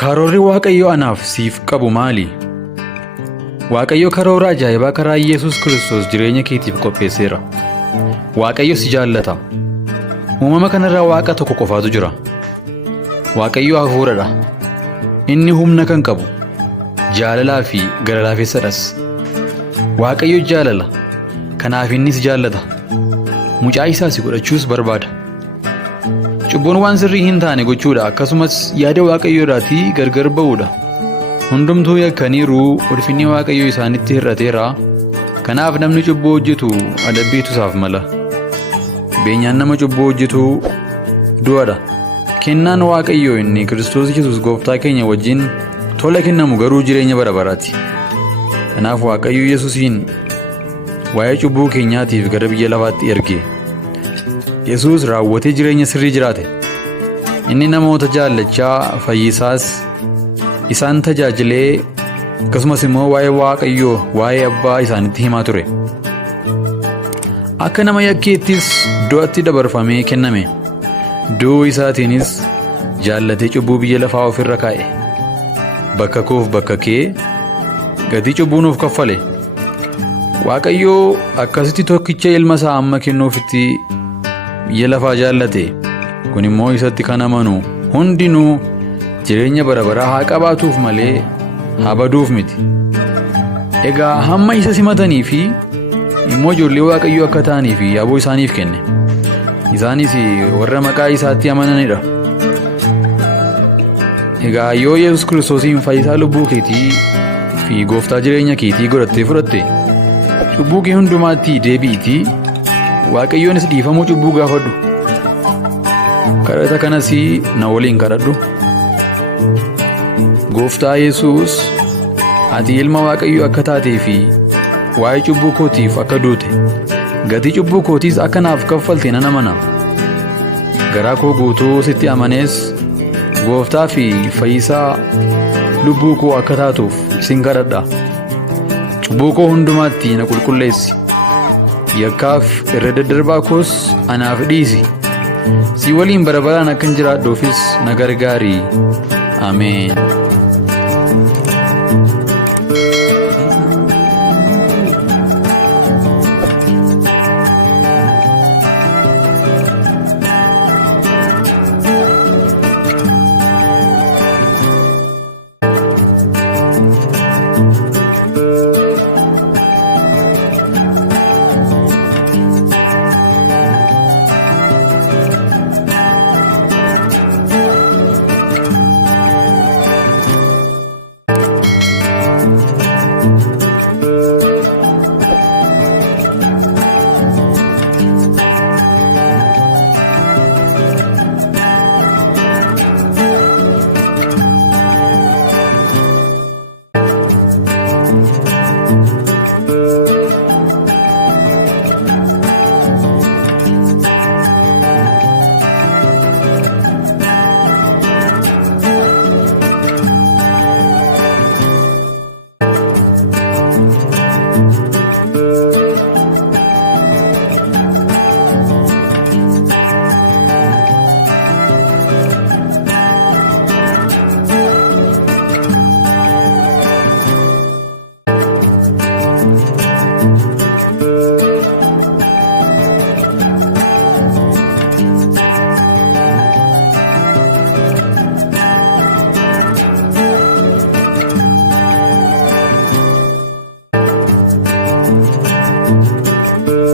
Karoorri Waaqayyo anaaf siif qabu maali? Waaqayyo karoora ajaa'ibaa karaa Yesuus Kiristoos jireenya keetiif qopheesseera. Waaqayyo si jaallata. Uumama kanarraa Waaqa tokko qofaatu jira. Waaqayyo hafuuradha. Inni humna kan qabu, jaalalaa fi gara laafessadhas. Waaqayyo jaalala. Kanaaf inni si jaallata. Mucaa isaa si godhachuus barbaada. Cubbuun waan sirrii hin taane gochuudha, akkasumas yaada Waaqayyoo irraatii gargar ba'uudha. Hundumtuu yakkaniiru, ulfinni Waaqayyoo isaanitti hir'ateera. Kanaaf namni cubbuu hojjetu adabbiitu isaaf mala. Beenyaan nama cubbuu hojjetu du'adha. Kennaan Waaqayyoo inni Kiristoos Yesuus Gooftaa keenya wajjin tola kennamu garuu jireenya bara baraati. Kanaaf Waaqayyo Yesuusiin waa'ee cubbuu keenyaatiif gara biyya lafaatti erge. Yesuus raawwatee jireenya sirrii jiraate. Inni namoota jaallachaa fayyisaas isaan tajaajilee akkasumas immoo waa'ee Waaqayyoo waa'ee Abbaa isaanitti himaa ture. Akka nama yakkeettis du'atti dabarfamee kenname. Du'uu isaatiinis jaallatee cubbuu biyya lafaa ofirra kaa'e. Bakka koof bakka kee gatii cubbuu nuuf kaffale. Waaqayyoo akkasitti tokkicha ilma isaa amma kennuufitti biyya lafaa jaallate. Kun immoo isatti kan amanu hundinuu jireenya bara baraa haa qabaatuuf malee haa baduuf miti. Egaa hamma isa simatanii fi immoo ijoollee Waaqayyoo akka ta'anii fi aboo isaaniif kenne. Isaanis warra maqaa isaatti amananidha. Egaa yoo Yesuus Kiristoosiin fayyisaa lubbuu keetii fi gooftaa jireenya keetii godhattee fudhatte, cubbuu kee hundumaatti deebi'iitii Waaqayyoonis dhiifamuu cubbuu gaafadhu. Kadhata kanas na waliin kadhadhu. Gooftaa Yesuus, ati ilma Waaqayyoo akka taatee fi waa'ee cubbuu kootiif akka duute, gatii cubbuu kootiis akka naaf kaffalte nan amana. Garaa koo guutuu sitti amanees gooftaa fi fayyisaa lubbuu koo akka taatuuf sin kadhadha. Cubbuu koo hundumaatti na qulqulleessi. Yakkaaf irra daddarbaa koos anaaf dhiisi. Si waliin bara baraan akkan jiraadhuufis na gargaari. Ameen.